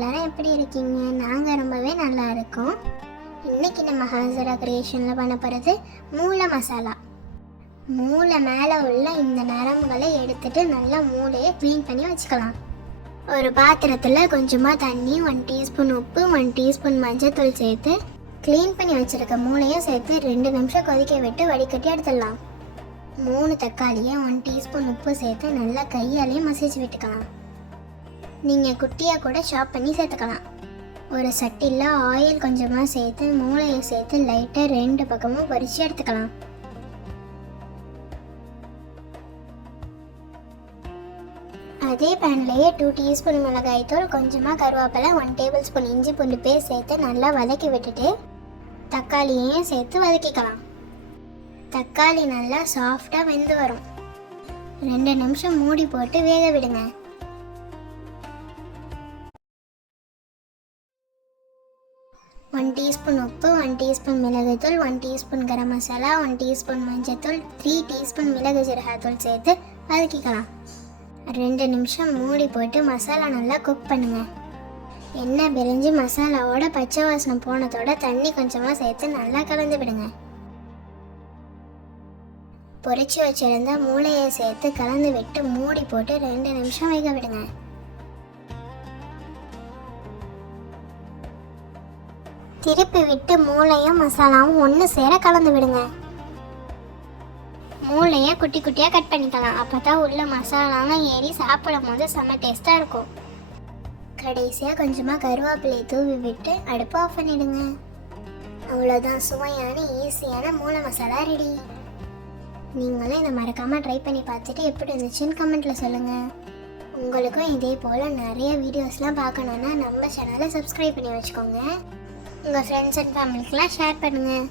எல்லாரும் எப்படி இருக்கீங்க? நாங்கள் ரொம்பவே நல்லா இருக்கோம். இன்றைக்கி நம்ம ஹாசரா கிரியேஷனில் பண்ண போகிறது மூளை மசாலா. மூளை மேலே உள்ள இந்த நரம்புகளை எடுத்துட்டு நல்லா மூளையை க்ளீன் பண்ணி வச்சுக்கலாம். ஒரு பாத்திரத்தில் கொஞ்சமாக தண்ணி, 1 டீஸ்பூன் உப்பு, 1 டீஸ்பூன் மஞ்சள் சேர்த்து க்ளீன் பண்ணி வச்சுருக்க மூளையும் சேர்த்து 2 நிமிஷம் கொதிக்க விட்டு வடிகட்டி எடுத்துடலாம். 3 தக்காளியை 1 டீஸ்பூன் உப்பு சேர்த்து நல்லா கையாலேயே மசிச்சு விட்டுக்கலாம். நீங்கள் குட்டியாக கூட சாப் பண்ணி சேர்த்துக்கலாம். ஒரு சட்டியில் ஆயில் கொஞ்சமாக சேர்த்து மூளையை சேர்த்து லைட்டாக 2 பக்கமும் பொரிச்சு எடுத்துக்கலாம். அதே பேன்லேயே 2 டீஸ்பூன் மிளகாய்த்தூள், கொஞ்சமாக கருவேப்பிலை, 1 டேபிள் ஸ்பூன் இஞ்சி பூண்டு பேஸ்ட் சேர்த்து நல்லா வதக்கி விட்டுட்டு தக்காளியையும் சேர்த்து வதக்கிக்கலாம். தக்காளி நல்லா சாஃப்டாக வெந்து வரும். 2 நிமிஷம் மூடி போட்டு வேக விடுங்க. ஒன் டீஸ்பூன் உப்பு, 1 டீஸ்பூன் மிளகுத்தூள், 1 டீஸ்பூன் கரம் மசாலா, 1 டீஸ்பூன் மஞ்சத்தூள், 3 டீஸ்பூன் மிளகு ஜீரகத்தூள் சேர்த்து வதக்கிக்கலாம். 2 நிமிஷம் மூடி போட்டு மசாலா நல்லா குக் பண்ணுங்கள். எண்ணெய் பிரிஞ்சு மசாலாவோட பச்சை வாசனை போனதோட தண்ணி கொஞ்சமாக சேர்த்து நல்லா கலந்து விடுங்க. பொரிச்சு வச்சிருந்த மூளையை சேர்த்து கலந்து விட்டு மூடி போட்டு 2 நிமிஷம் வேக விடுங்க. திருப்பி விட்டு மூளையும் மசாலாவும் ஒன்று சேர கலந்து விடுங்க. மூளையை குட்டி குட்டியாக கட் பண்ணிக்கலாம். அப்போ தான் உள்ள மசாலாலாம் ஏறி சாப்பிடும் போது செம்ம டேஸ்ட்டாக இருக்கும். கடைசியாக கொஞ்சமாக கருவேப்பிலையை தூவி விட்டு அடுப்பு ஆஃப் பண்ணிடுங்க. அவ்வளோதான், சுவையான ஈஸியான மூளை மசாலா ரெடி. நீங்களும் இதை மறக்காமல் ட்ரை பண்ணி பார்த்துட்டு எப்படி இருந்துச்சுன்னு கமெண்ட்டில் சொல்லுங்கள். உங்களுக்கும் இதே போல் நிறைய வீடியோஸ்லாம் பார்க்கணுன்னா நம்ம சேனலை சப்ஸ்கிரைப் பண்ணி வச்சுக்கோங்க. உங்கள் ஃப்ரெண்ட்ஸ் அண்ட் ஃபேமிலிக்கெலாம் ஷேர் பண்ணுங்கள்.